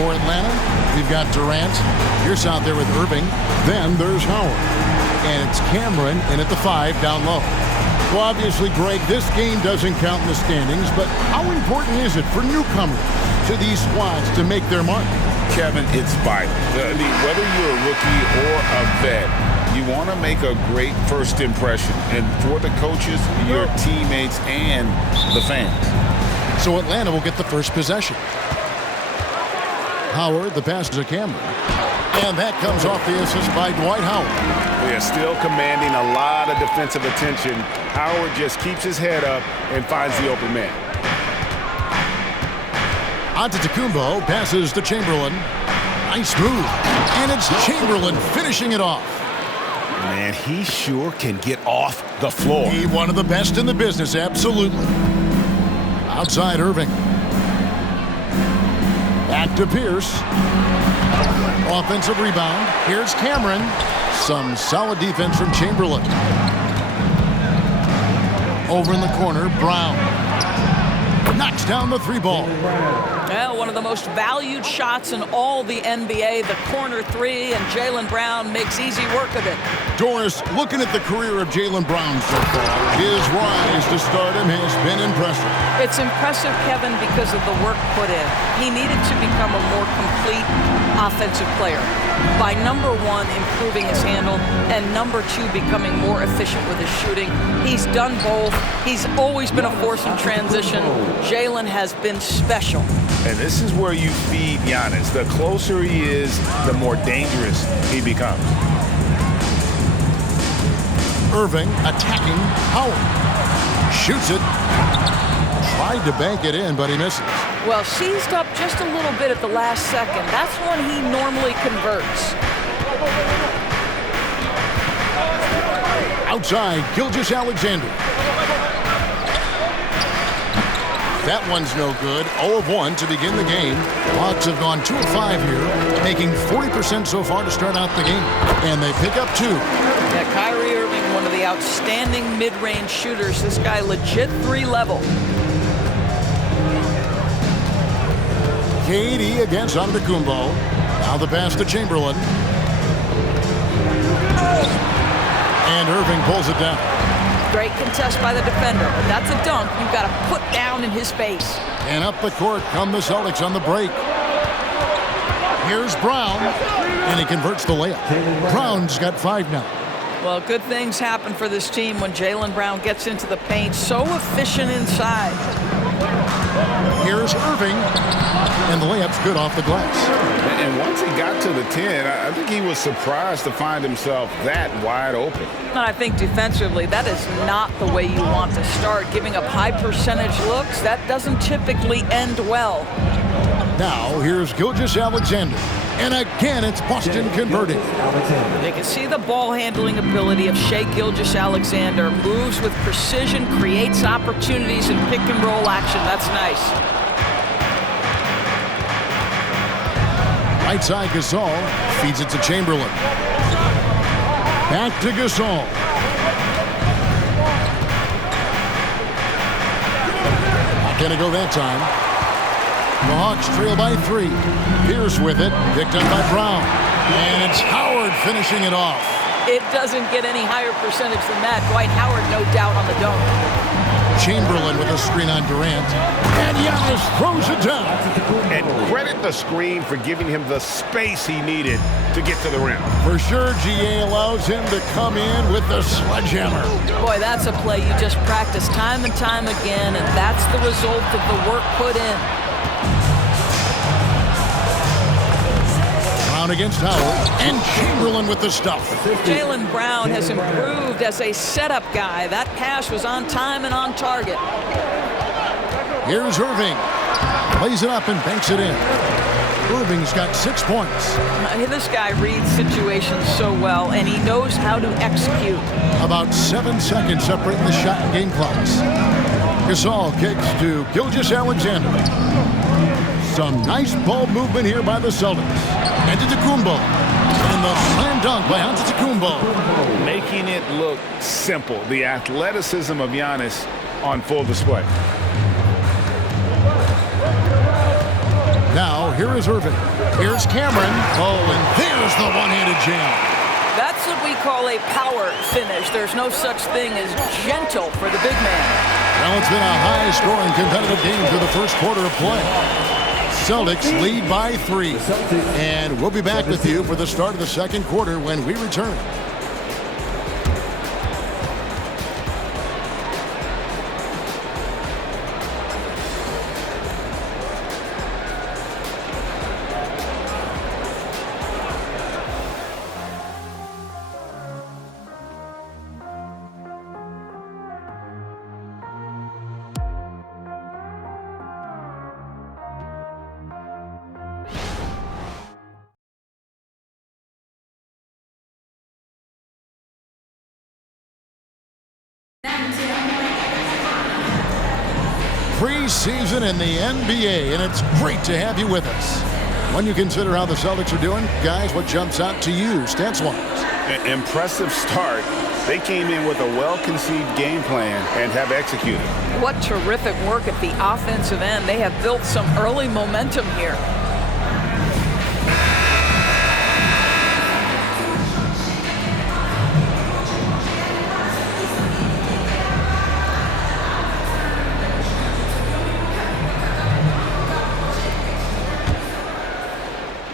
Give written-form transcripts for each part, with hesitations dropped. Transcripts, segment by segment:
For Atlanta, we've got Durant. Pierce out there with Irving. Then there's Howard. And it's Cameron in at the 5 down low. Well, obviously, Greg, this game doesn't count in the standings, but how important is it for newcomers to these squads to make their mark? Kevin, it's vital. I mean, whether you're a rookie or a vet, you want to make a great first impression. And for the coaches, your teammates, and the fans. So Atlanta will get the first possession. Howard, the pass to Cameron. And that comes off the assist by Dwight Howard. They're still commanding a lot of defensive attention. Howard just keeps his head up and finds the open man. Antetokounmpo passes to Chamberlain. Nice move. And it's Chamberlain finishing it off. Man, he sure can get off the floor. He's one of the best in the business, absolutely. Outside Irving. Back to Pierce. Offensive rebound. Here's Cameron. Some solid defense from Chamberlain. Over in the corner, Brown. Knocks down the 3-ball. Well, one of the most valued shots in all the NBA, the corner 3, and Jaylen Brown makes easy work of it. Doris, looking at the career of Jaylen Brown so far, his rise to stardom has been impressive. It's impressive, Kevin, because of the work put in. He needed to become a more complete offensive player. By number 1, improving his handle, and number 2, becoming more efficient with his shooting. He's done both. He's always been a force in transition. Jaylen has been special. And this is where you feed Giannis. The closer he is, the more dangerous he becomes. Irving attacking Howard. Shoots it. Tried to bank it in, but he misses. Well, seized up just a little bit at the last second. That's when he normally converts. Outside, Gilgeous-Alexander. That one's no good. 0 of 1 to begin the game. Hawks have gone 2 of 5 here, making 40% so far to start out the game. And they pick up 2. Yeah, Kyrie Irving, one of the outstanding mid-range shooters. This guy legit 3-level. KD against Antetokounmpo. Now the pass to Chamberlain. And Irving pulls it down. Great contest by the defender. But that's a dunk you've got to put down in his face. And up the court come the Celtics on the break. Here's Brown. And he converts the layup. Brown's got 5 now. Well, good things happen for this team when Jaylen Brown gets into the paint. So efficient inside. Here's Irving. And the layup's good off the glass. And once he got to the 10, I think he was surprised to find himself that wide open. And I think defensively, that is not the way you want to start. Giving up high percentage looks, that doesn't typically end well. Now, here's Gilgeous-Alexander. And again, it's Boston converting. You can see the ball handling ability of Shai Gilgeous-Alexander. Moves with precision, creates opportunities in pick and roll action. That's nice. Right side, Gasol feeds it to Chamberlain. Back to Gasol. Not gonna go that time. The Hawks trail by 3. Pierce with it, picked up by Brown. And it's Howard finishing it off. It doesn't get any higher percentage than that. Dwight Howard, no doubt, on the dunk. Chamberlain with a screen on Durant. And Giannis throws it down. And credit the screen for giving him the space he needed to get to the rim. For sure, GA allows him to come in with the sledgehammer. Boy, that's a play you just practice time and time again, and that's the result of the work put in. Brown against Howard, and Chamberlain with the stuff. Jaylen Brown has improved as a setup guy. That pass was on time and on target. Here's Irving. Plays it up and banks it in. Irving's got 6 points. This guy reads situations so well, and he knows how to execute. About 7 seconds separating the shot and game clocks. Gasol kicks to Gilgeous-Alexander. Some nice ball movement here by the Celtics. Antetokounmpo. And the slam dunk by Antetokounmpo. Making it look simple. The athleticism of Giannis on full display. Now Here is Irving. Here's Cameron. Oh, and there's the one-handed jam. That's what we call a power finish. There's no such thing as gentle for the big man. Well, it's been a high-scoring competitive game through the first quarter of play. Celtics lead by 3. And we'll be back with you for the start of the second quarter when we return. Preseason in the NBA, and it's great to have you with us. When you consider how the Celtics are doing, guys, what jumps out to you, stats-wise? Impressive start. They came in with a well-conceived game plan and have executed. What terrific work at the offensive end. They have built some early momentum here.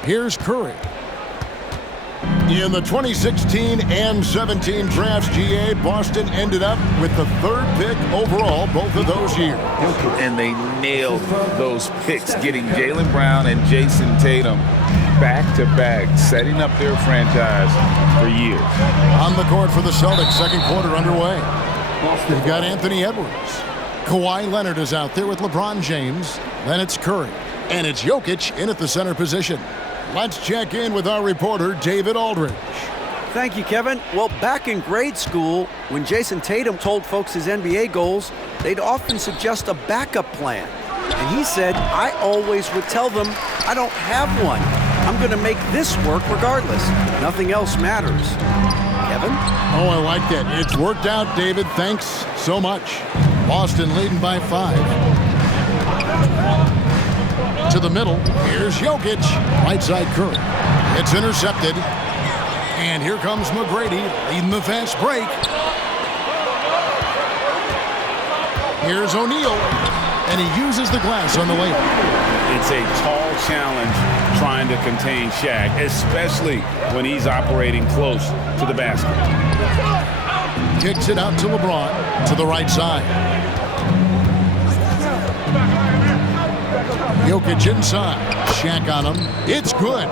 Here's Curry. In the 2016 and 17 drafts, GA, Boston ended up with the 3rd pick overall both of those years. And they nailed those picks, getting Jaylen Brown and Jason Tatum back-to-back, setting up their franchise for years. On the court for the Celtics, second quarter underway. You've got Anthony Edwards. Kawhi Leonard is out there with LeBron James. Then it's Curry. And it's Jokic in at the center position. Let's check in with our reporter, David Aldridge. Thank you, Kevin. Well, back in grade school, when Jason Tatum told folks his NBA goals, they'd often suggest a backup plan. And he said, I always would tell them, I don't have one. I'm going to make this work regardless. Nothing else matters. Kevin? Oh, I like that. It's worked out, David. Thanks so much. Boston leading by 5. To the middle, here's Jokic. Right side Curry. It's intercepted. And here comes McGrady leading the fast break. Here's O'Neal. And he uses the glass on the layup. It's a tall challenge trying to contain Shaq, especially when he's operating close to the basket. Kicks it out to LeBron to the right side. Jokic inside. Shaq on him. It's good.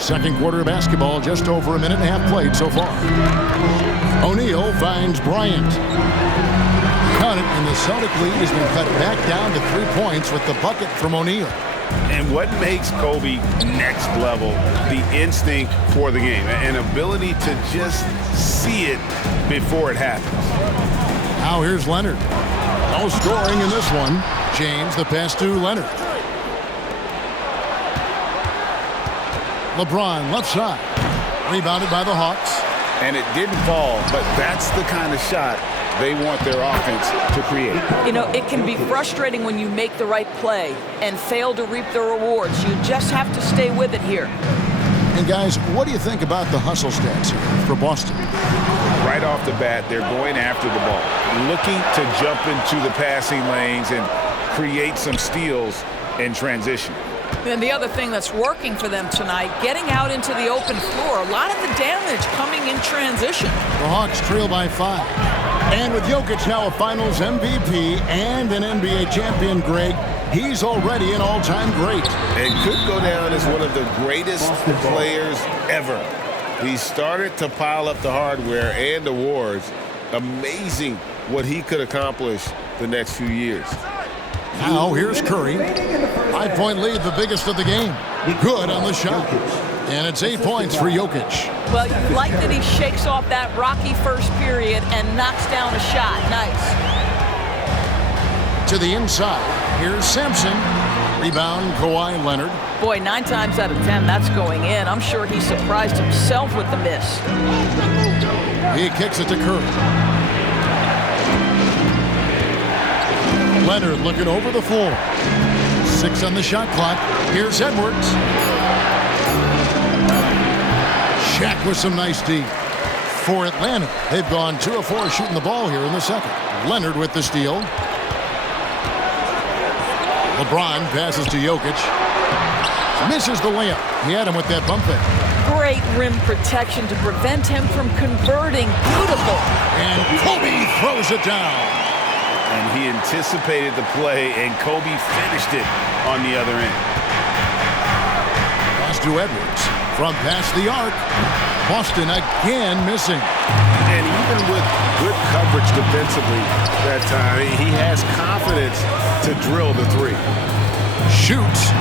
Second quarter of basketball, just over a minute and a half played so far. O'Neal finds Bryant. Cut it, and the Celtic lead has been cut back down to 3 points with the bucket from O'Neal. And what makes Kobe next level, the instinct for the game, an ability to just see it before it happens. Now here's Leonard. No scoring in this one. James, the pass to Leonard. LeBron, left side. Rebounded by the Hawks. And it didn't fall, but that's the kind of shot they want their offense to create. You know, it can be frustrating when you make the right play and fail to reap the rewards. You just have to stay with it here. And guys, what do you think about the hustle stats here for Boston? Right off the bat, they're going after the ball, looking to jump into the passing lanes and create some steals in transition. And the other thing that's working for them tonight, getting out into the open floor. A lot of the damage coming in transition. The Hawks trail by 5. And with Jokic now a Finals MVP and an NBA champion, Greg, he's already an all-time great. And could go down as one of the greatest players ever. He started to pile up the hardware and awards. Amazing what he could accomplish the next few years. Now here's Curry. 5-point lead, the biggest of the game. Good on the shot. And it's 8 points for Jokic. Well, you like that he shakes off that rocky first period and knocks down a shot. Nice. To the inside. Here's Sampson. Rebound, Kawhi Leonard. Boy, 9 times out of 10, that's going in. I'm sure he surprised himself with the miss. He kicks it to Curry. Leonard looking over the floor. 6 on the shot clock. Here's Edwards. Shaq with some nice D. For Atlanta, they've gone 2 of 4 shooting the ball here in the second. Leonard with the steal. LeBron passes to Jokic. Misses the layup. He had him with that bump fake. Great rim protection to prevent him from converting. Beautiful. And Kobe throws it down. And he anticipated the play, and Kobe finished it on the other end. Pass to Edwards. From past the arc. Boston again missing. And even with good coverage defensively that time, he has confidence to drill the 3. Shoots.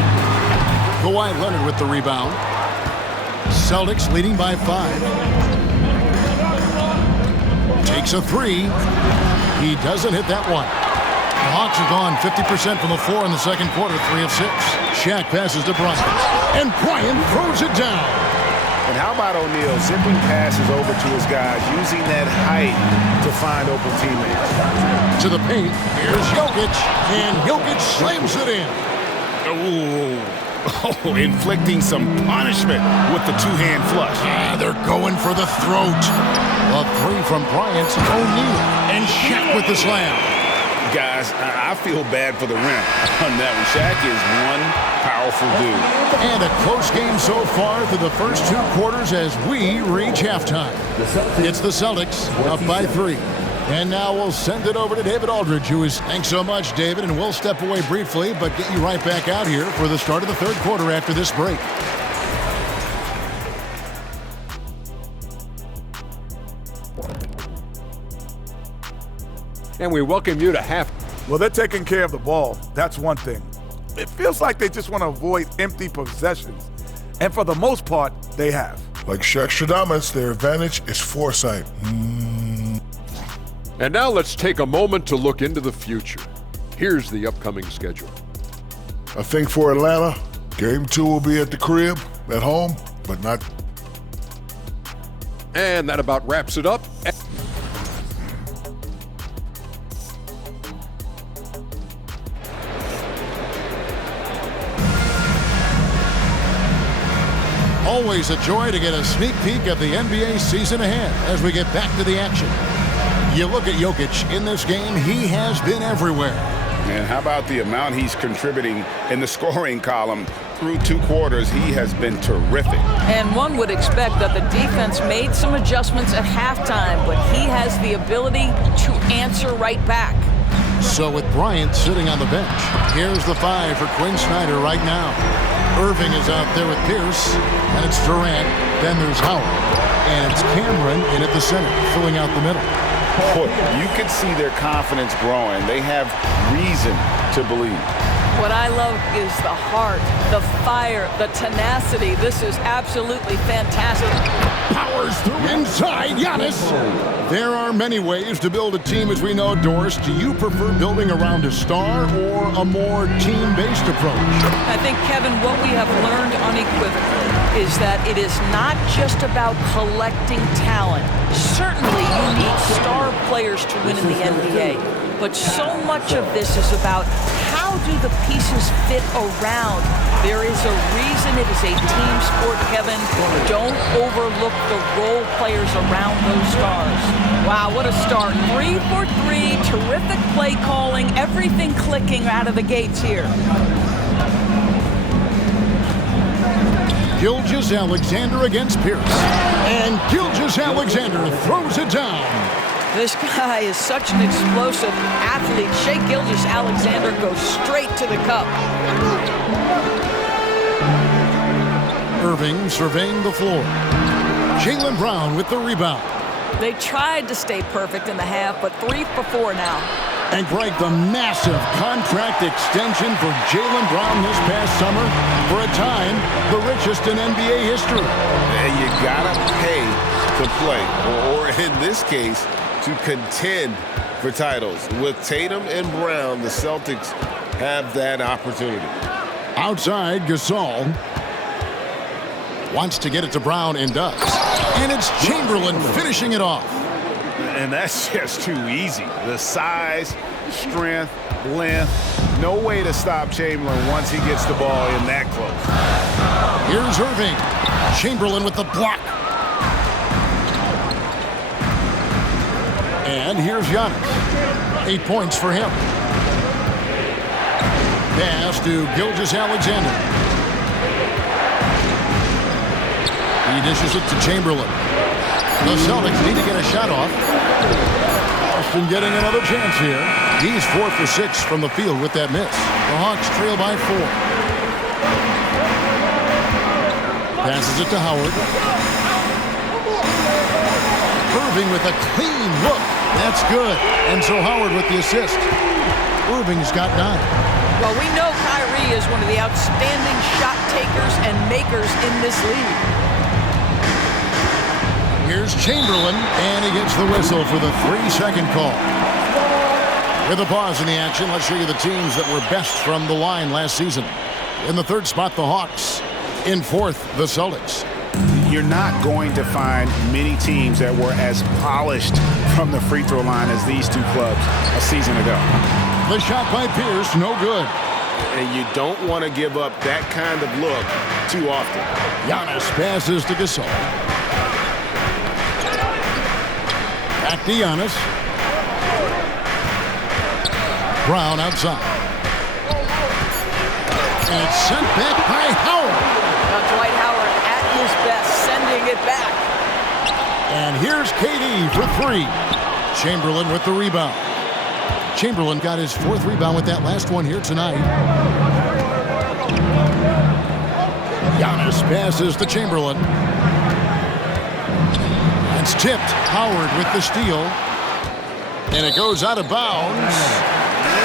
Kawhi Leonard with the rebound. Celtics leading by 5. Takes a 3. He doesn't hit that one. The Hawks are gone 50% from the floor in the second quarter, 3 of 6. Shaq passes to Bryant. And Bryant throws it down. And how about O'Neal zipping passes over to his guys, using that height to find open teammates. To the paint. Here's Jokic. And Jokic slams it in. Oh, inflicting some punishment with the 2-hand flush. They're going for the throat. A 3 from Bryant. O'Neal. And Shaq with the slam. Guys, I feel bad for the rim on that one. Shaq is one powerful dude. And a close game so far through the first 2 quarters as we reach halftime. It's the Celtics up by 3. And now we'll send it over to David Aldridge, who is... Thanks so much, David, and we'll step away briefly, but get you right back out here for the start of the third quarter after this break. And we welcome you to half. Well, they're taking care of the ball. That's one thing. It feels like they just want to avoid empty possessions. And for the most part, they have. Like Shaq Stradamus, their advantage is foresight. And now let's take a moment to look into the future. Here's the upcoming schedule. I think for Atlanta, game 2 will be at the crib, at home, but not. And that about wraps it up. Always a joy to get a sneak peek of the NBA season ahead as we get back to the action. You look at Jokic in this game, he has been everywhere. And how about the amount he's contributing in the scoring column? Through 2 quarters, he has been terrific. And one would expect that the defense made some adjustments at halftime, but he has the ability to answer right back. So with Bryant sitting on the bench, here's the 5 for Quinn Snyder right now. Irving is out there with Pierce, and it's Durant. Then there's Howard, and it's Cameron in at the center, filling out the middle. Boy, you can see their confidence growing. They have reason to believe. What I love is the heart, the fire, the tenacity. This is absolutely fantastic. Powers through inside, Giannis. There are many ways to build a team, as we know, Doris. Do you prefer building around a star or a more team-based approach? I think, Kevin, what we have learned unequivocally is that it is not just about collecting talent. Certainly, you need star players to win in the NBA. But so much of this is about how do the pieces fit around. There is a reason it is a team sport, Kevin. Don't overlook the role players around those stars. Wow, what a start. 3 for 3, terrific play calling, everything clicking out of the gates here. Gilgeous-Alexander against Pierce. And Gilgeous-Alexander throws it down. This guy is such an explosive athlete. Shai Gilgeous-Alexander goes straight to the cup. Irving surveying the floor. Jaylen Brown with the rebound. They tried to stay perfect in the half, but 3 for 4 now. And Greg, the massive contract extension for Jaylen Brown this past summer. For a time, the richest in NBA history. And you gotta pay to play, or in this case, to contend for titles. With Tatum and Brown, the Celtics have that opportunity. Outside, Gasol wants to get it to Brown and does. And it's Chamberlain finishing it off. And that's just too easy. The size, strength, length, no way to stop Chamberlain once he gets the ball in that close. Here's Irving. Chamberlain with the block. And here's Giannis. 8 points for him. Pass to Gilgeous-Alexander. He dishes it to Chamberlain. The Celtics need to get a shot off. Boston getting another chance here. He's 4 for 6 from the field with that miss. The Hawks trail by 4. Passes it to Howard. Irving with a clean look. That's good. And so Howard with the assist. Irving's got 9. Well, we know Kyrie is one of the outstanding shot takers and makers in this league. Here's Chamberlain, and he gets the whistle for the 3-second call. With a pause in the action, let's show you the teams that were best from the line last season. In the 3rd spot, the Hawks. In 4th, the Celtics. You're not going to find many teams that were as polished from the free throw line as these two clubs a season ago. The shot by Pierce, no good. And you don't want to give up that kind of look too often. Giannis passes to Gasol. Back to Giannis. Brown outside. And it's sent back by Howard. Dwight Howard at his best, sending it back. And here's KD for 3. Chamberlain with the rebound. Chamberlain got his 4th rebound with that last one here tonight. Giannis passes to Chamberlain. It's tipped. Howard with the steal. And it goes out of bounds.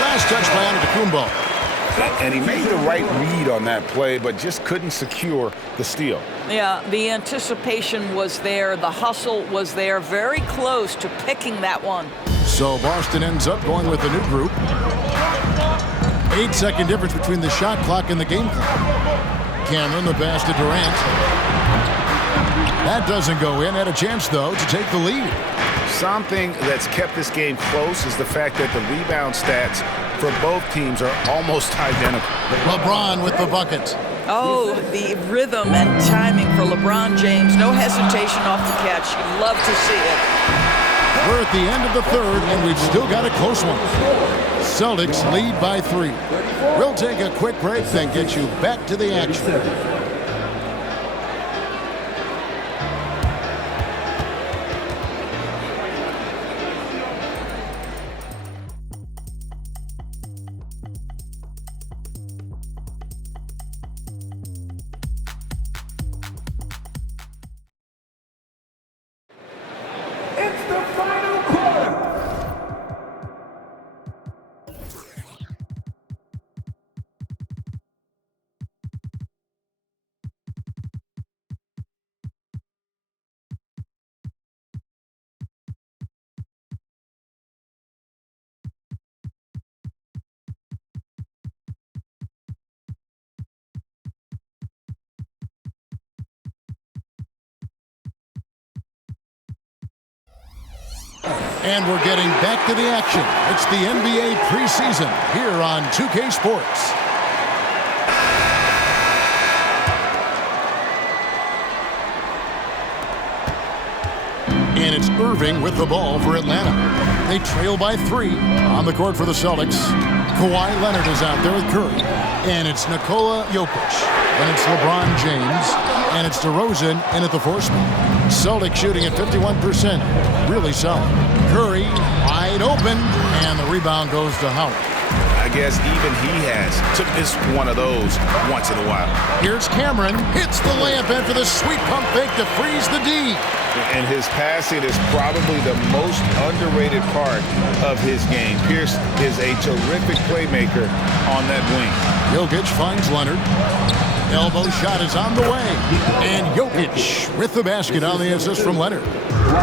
Last touch by Antetokounmpo. And he made the right read on that play, but just couldn't secure the steal. Yeah, the anticipation was there. The hustle was there. Very close to picking that one. So Boston ends up going with a new group. 8-second difference between the shot clock and the game clock. Cameron, the pass to Durant. That doesn't go in. Had a chance, though, to take the lead. Something that's kept this game close is the fact that the rebound stats for both teams are almost identical. LeBron with the bucket. Oh, the rhythm and timing for LeBron James. No hesitation off the catch. You'd love to see it. We're at the end of the 3rd, and we've still got a close one. Celtics lead by 3. We'll take a quick break, then get you back to the action. And we're getting back to the action. It's the NBA preseason here on 2K Sports. And it's Irving with the ball for Atlanta. They trail by 3 on the court for the Celtics. Kawhi Leonard is out there with Curry. And it's Nikola Jokic. And it's LeBron James. And it's DeRozan in at the 4 spot. Celtics shooting at 51%. Really solid. Curry wide open. And the rebound goes to Howard. I guess even he has to miss one of those once in a while. Here's Cameron. Hits the layup in for the sweet pump fake to freeze the D. And his passing is probably the most underrated part of his game. Pierce is a terrific playmaker on that wing. Jokic finds Leonard. Elbow shot is on the way. And Jokic with the basket on the assist from Leonard.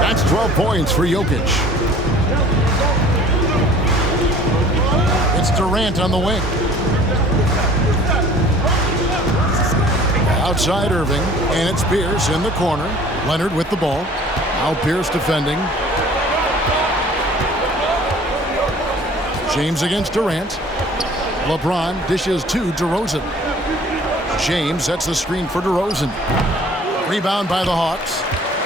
That's 12 points for Jokic. It's Durant on the wing. Outside Irving, and it's Pierce in the corner. Leonard with the ball. Now Pierce defending. James against Durant. LeBron dishes to DeRozan. James sets the screen for DeRozan. Rebound by the Hawks.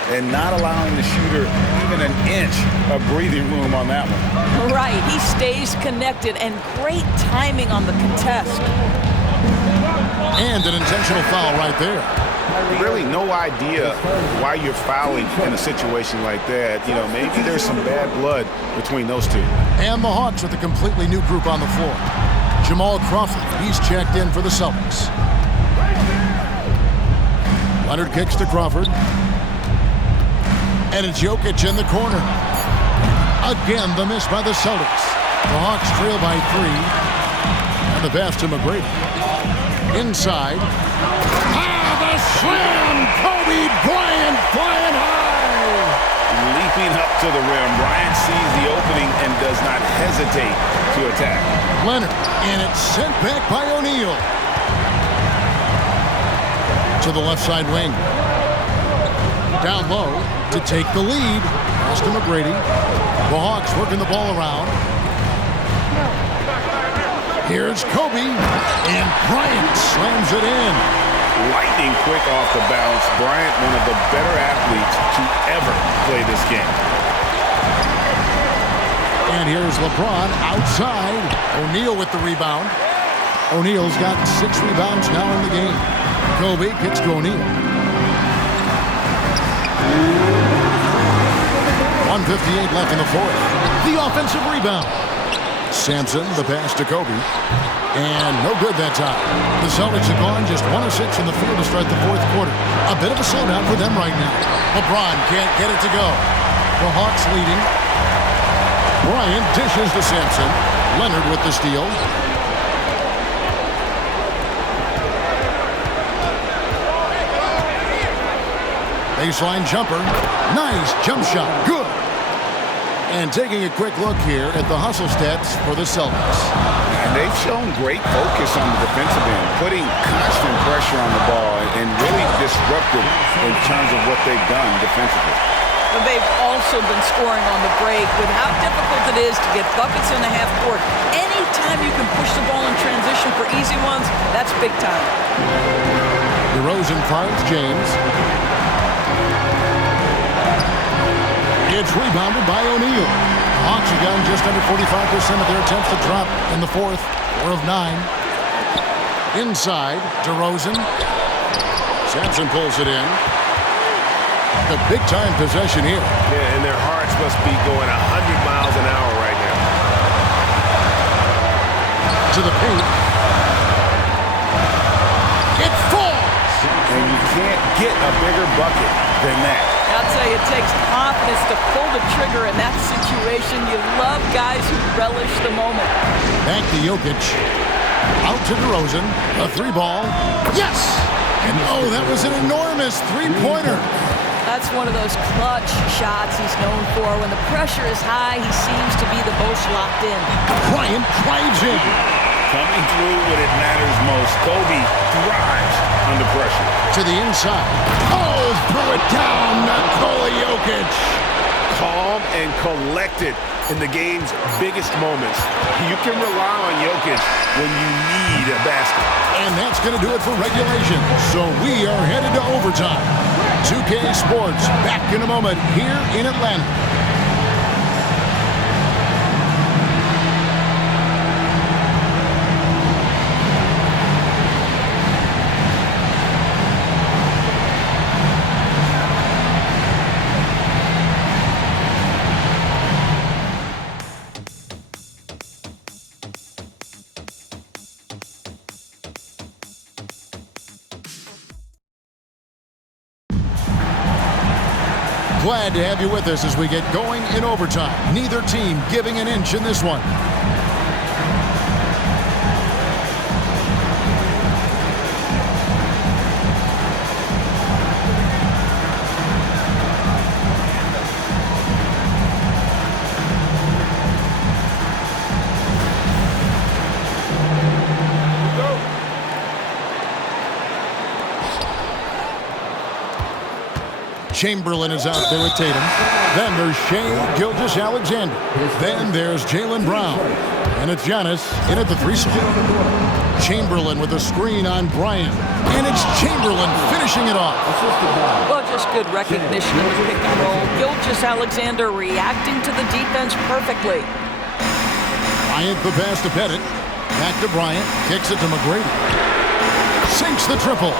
And not allowing the shooter even an inch of breathing room on that one. Right, he stays connected, and great timing on the contest. And an intentional foul right there. Really no idea why you're fouling in a situation like that. You know, maybe there's some bad blood between those two. And the Hawks with a completely new group on the floor. Jamal Crawford, he's checked in for the Celtics. Leonard kicks to Crawford. And it's Jokic in the corner. Again, the miss by the Celtics. The Hawks trail by 3. And the pass to McGrady. Inside. The slam! Kobe Bryant flying high! Leaping up to the rim. Bryant sees the opening and does not hesitate to attack. Leonard, and it's sent back by O'Neal. To the left side wing. Down low to take the lead. Pass to McGrady. The Hawks working the ball around. Here's Kobe, and Bryant slams it in. Lightning quick off the bounce. Bryant, one of the better athletes to ever play this game. And here's LeBron outside. O'Neal with the rebound. O'Neal's got 6 rebounds now in the game. Kobe kicks to O'Neal. 1:58 left in the fourth. The offensive rebound. Sampson, the pass to Kobe. And no good that time. The Celtics have gone just 1 of 6 in the field to start the fourth quarter. A bit of a slowdown for them right now. LeBron can't get it to go. The Hawks leading. Bryant dishes to Sampson. Leonard with the steal. Baseline jumper. Nice jump shot. Good. And taking a quick look here at the hustle stats for the Celtics. And they've shown great focus on the defensive end, putting constant pressure on the ball and really disruptive in terms of what they've done defensively. But they've also been scoring on the break with how difficult it is to get buckets in the half court. Anytime you can push the ball in transition for easy ones, that's big time. DeRozan finds James. It's rebounded by O'Neal. The Hawks have gotten just under 45% of their attempts to drop in the fourth, 4 of 9. Inside, DeRozan. Sampson pulls it in. A big-time possession here. Yeah, and their hearts must be going 100 miles an hour right now. To the paint. It falls! And you can't get a bigger bucket than that. I'll tell you, it takes confidence to pull the trigger in that situation. You love guys who relish the moment. Back to Jokic. Out to DeRozan. A 3-ball. Yes! And oh, that was an enormous 3-pointer. That's one of those clutch shots he's known for. When the pressure is high, he seems to be the most locked in. Bryant drives in. Coming through when it matters most. Kobe thrives under pressure. To the inside. Oh, throw it down. Nikola Jokic. Calm and collected in the game's biggest moments. You can rely on Jokic when you need a basket. And that's going to do it for regulation. So we are headed to overtime. 2K Sports back in a moment here in Atlanta. Glad to have you with us as we get going in overtime. Neither team giving an inch in this one. Chamberlain is out there with Tatum. Then there's Shai Gilgeous-Alexander. Then there's Jaylen Brown. And it's Giannis in at the 3 spot. Chamberlain with a screen on Bryant. And it's Chamberlain finishing it off. Well, just good recognition in the pick and roll. Gilgeous-Alexander reacting to the defense perfectly. Bryant the pass to Pettit. Back to Bryant. Kicks it to McGrady. Sinks the triple.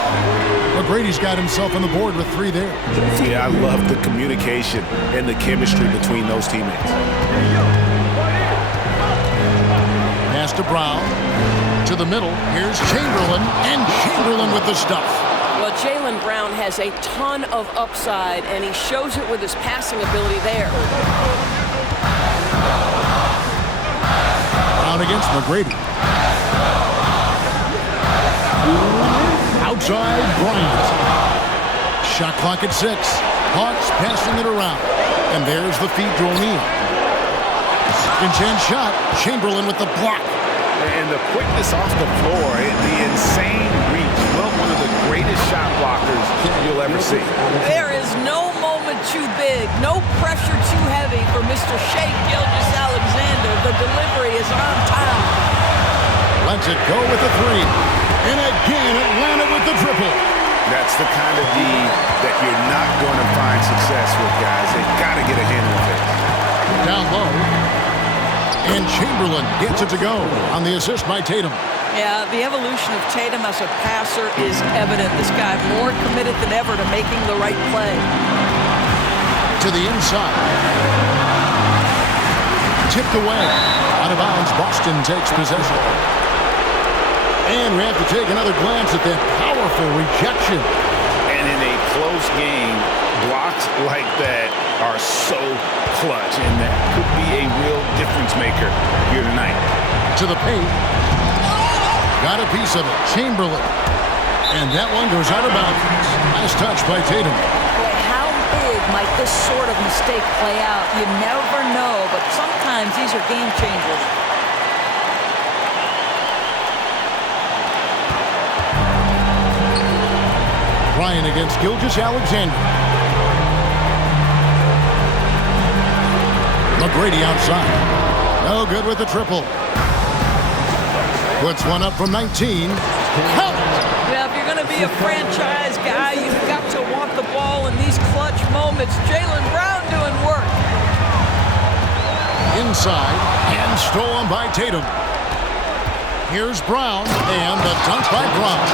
McGrady's got himself on the board with 3 there. Yeah, I love the communication and the chemistry between those teammates. Pass to Brown. To the middle. Here's Chamberlain. And Chamberlain with the stuff. Well, Jaylen Brown has a ton of upside, and he shows it with his passing ability there. Brown against McGrady. Outside Bryant. Shot clock at 6. Hawks passing it around. And there's the feed to O'Neal. Second chance shot. Chamberlain with the block. And the quickness off the floor, the insane reach. Well, one of the greatest shot blockers you'll ever see. There is no moment too big, no pressure too heavy for Mr. Shea Gilgeous-Alexander. The delivery is on time. Lets it go with the 3. And again, Atlanta with the triple. That's the kind of D that you're not going to find success with, guys. They've got to get a handle of it. Down low. And Chamberlain gets it to go on the assist by Tatum. Yeah, the evolution of Tatum as a passer is evident. This guy more committed than ever to making the right play. To the inside. Tipped away. Out of bounds. Boston takes possession. And we have to take another glance at that powerful rejection. And in a close game, blocks like that are so clutch, and that could be a real difference maker here tonight. To the paint. Got a piece of it. Chamberlain. And that one goes out of bounds. Nice touch by Tatum. Boy, how big might this sort of mistake play out? You never know, but sometimes these are game changers. Bryant against Gilgeous-Alexander. McGrady outside. No good with the triple. Puts one up from 19. Count. Yeah, if you're going to be a franchise guy, you've got to want the ball in these clutch moments. Jaylen Brown doing work. Inside and stolen by Tatum. Here's Brown and the dunk by Brown.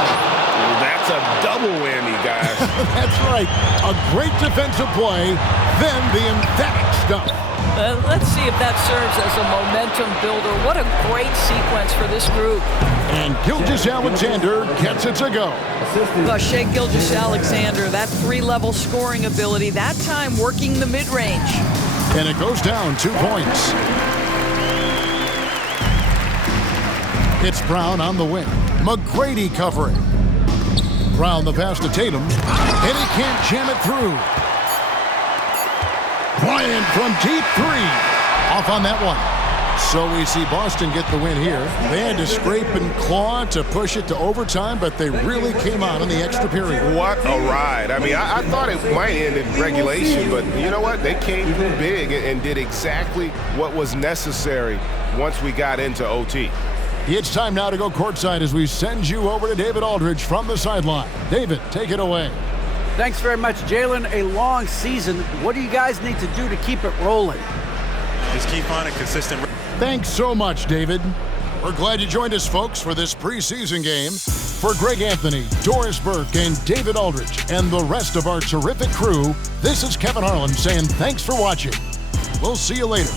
That's a double whammy, guys. That's right. A great defensive play, then the emphatic stuff. Let's see if that serves as a momentum builder. What a great sequence for this group. And Gilgeous-Alexander gets it to go. Shea Gilgeous-Alexander, that 3-level scoring ability, that time working the mid-range. And it goes down 2 points. It's Brown on the wing. McGrady covering. Brown the pass to Tatum. And he can't jam it through. Bryant from deep 3. Off on that one. So we see Boston get the win here. They had to scrape and claw to push it to overtime, but they really came out in the extra period. What a ride. I mean, I thought it might end in regulation, but you know what? They came through big and did exactly what was necessary once we got into OT. It's time now to go courtside as we send you over to David Aldridge from the sideline. David, take it away. Thanks very much, Jaylen. A long season. What do you guys need to do to keep it rolling? Just keep on a consistent. Thanks so much, David. We're glad you joined us, folks, for this preseason game. For Greg Anthony, Doris Burke, and David Aldridge, and the rest of our terrific crew, this is Kevin Harlan saying thanks for watching. We'll see you later.